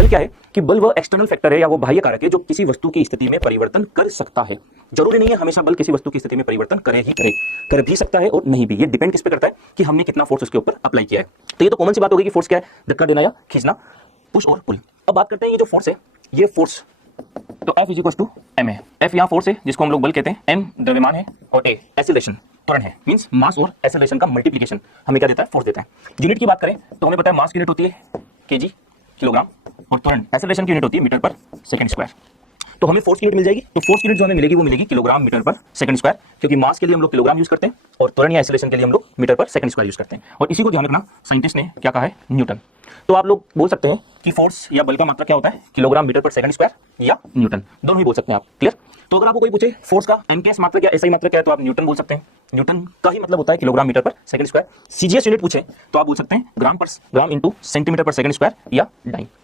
बल क्या है कि बल वो एक्सटर्नल फैक्टर है या वो बाह्य कारक है जो किसी वस्तु की स्थिति में परिवर्तन कर सकता है। जरूरी नहीं है हमेशा बल किसी वस्तु की स्थिति में परिवर्तन करे ही करे, कर भी सकता है और नहीं भी। ये डिपेंड किस पे करता है कि हमने कितना फोर्स उसके ऊपर अप्लाई किया है। तो ये तो कॉमन सी बात होगी कि फोर्स क्या है, धक्का देना या खींचना, पुश और पुल। अब बात करते हैं ये जो फोर्स है, ये फोर्स तो F is equal to m है। F यहाँ फोर्स है जिसको हम लोग बल कहते हैं, m द्रव्यमान है और a एक्सीलरेशन त्वरण है। मींस मास और एक्सीलरेशन का मल्टीप्लिकेशन हमें क्या देता है, फोर्स देता है। यूनिट की बात करें तो हमें पता है मास की यूनिट होती है kg किलोग्राम और त्वरण एक्सीलरेशन की यूनिट होती है मीटर पर सेकंड स्क्वायर। तो हमें फोर्स की यूनिट मिल जाएगी, तो फोर्स की यूनिट जो हमें मिलेगी वो मिलेगी किलोग्राम मीटर पर सेकंड स्क्वायर, क्योंकि मास के लिए हम लोग किलोग्राम यूज करते हैं और त्वरण या एक्सीलरेशन के लिए हम लोग मीटर पर सेकंड स्क्वायर यूज करते हैं। और इसी को ध्यान रखना, साइंटिस्ट ने क्या कहा है, न्यूटन। तो आप लोग बोल सकते हैं कि फोर्स या बल का मात्रा क्या होता है, किलोग्राम मीटर पर सेकंड स्क्वायर या न्यूटन, दोनों ही बोल सकते हैं आप। क्लियर? तो अगर आपको कोई पूछे फोर्स का एमकेएस मात्रा क्या, एसआई मात्रा क्या है, तो आप न्यूटन बोल सकते हैं। न्यूटन का ही मतलब होता है किलोग्राम मीटर पर सेकंड स्क्वायर। सीजीएस यूनिट पूछे तो आप बोल सकते हैं ग्राम इंटू सेंटीमीटर पर सेकंड स्क्वायर या डाइन।